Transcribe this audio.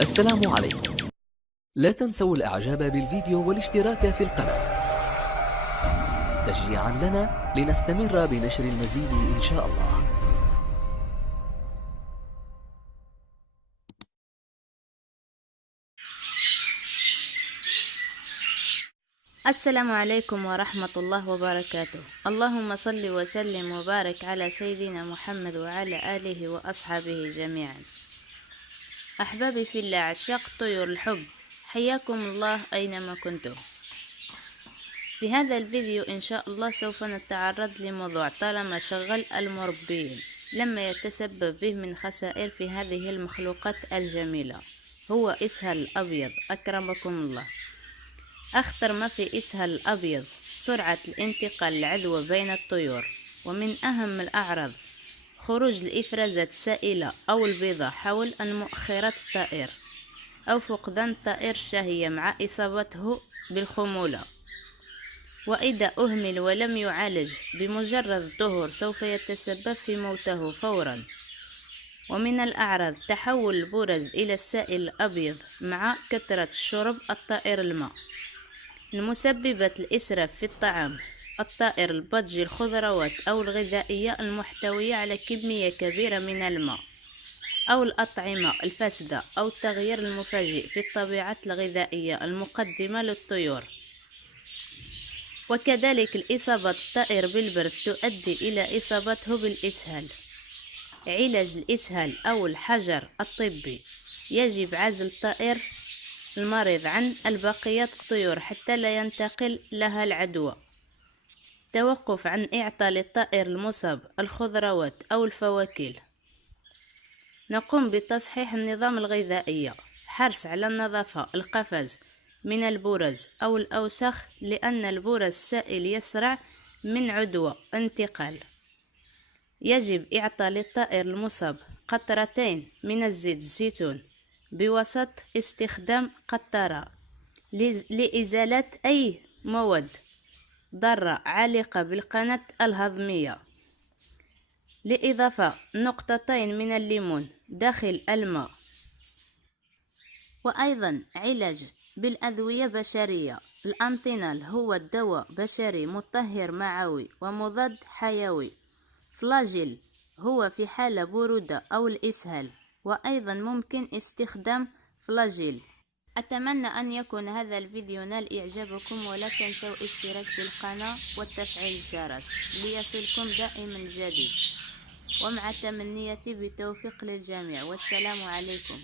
السلام عليكم. لا تنسوا الإعجاب بالفيديو والاشتراك في القناة تشجيعا لنا لنستمر بنشر المزيد إن شاء الله. السلام عليكم ورحمة الله وبركاته. اللهم صل وسلم وبارك على سيدنا محمد وعلى آله وأصحابه جميعا. أحبابي في الله، عشاق طيور الحب، حياكم الله أينما كنتم. في هذا الفيديو إن شاء الله سوف نتعرض لموضوع طالما شغل المربين لما يتسبب به من خسائر في هذه المخلوقات الجميلة، هو إسهال الأبيض أكرمكم الله. أخطر ما في إسهال الأبيض سرعة الانتقال العدوى بين الطيور، ومن أهم الأعراض خروج الإفرازات السائلة أو البيضاء حول مؤخرات الطائر، أو فقدان الطائر الشهية مع إصابته بالخمولة. وإذا أهمل ولم يعالج بمجرد الظهور سوف يتسبب في موته فورا. ومن الأعراض تحول البرز إلى السائل الأبيض مع كثرة شرب الطائر الماء. المسببات الإسراف في الطعام الطائر البادجي، الخضروات أو الغذائية المحتوية على كمية كبيرة من الماء، أو الأطعمة الفاسدة، أو التغيير المفاجئ في الطبيعة الغذائية المقدمة للطيور. وكذلك الإصابة الطائر بالبرد تؤدي إلى إصابته بالإسهال. علاج الإسهال أو الحجر الطبي: يجب عزل الطائر المريض عن البقية الطيور حتى لا ينتقل لها العدوى. توقف عن إعطاء للطائر المصاب الخضروات أو الفواكه. نقوم بتصحيح النظام الغذائي، حرص على النظافة القفز من البرز أو الأوساخ، لأن البرز السائل يسرع من عدوى انتقال. يجب إعطاء للطائر المصاب قطرتين من الزيت الزيتون بوسط استخدام قطرة لإزالة أي مواد ضارة عالقة بالقناة الهضمية. لإضافة نقطتين من الليمون داخل الماء. وأيضا علاج بالأدوية بشرية. الأنتينال هو الدواء بشري مطهر معوي ومضاد حيوي. فلاجيل هو في حالة برودة أو الإسهال، وأيضا ممكن استخدام فلاجيل. أتمنى أن يكون هذا الفيديو نال إعجابكم، ولا تنسوا الاشتراك بالقناة وتفعيل الجرس ليصلكم دائما الجديد، ومع تمنياتي بالتوفيق للجميع، والسلام عليكم.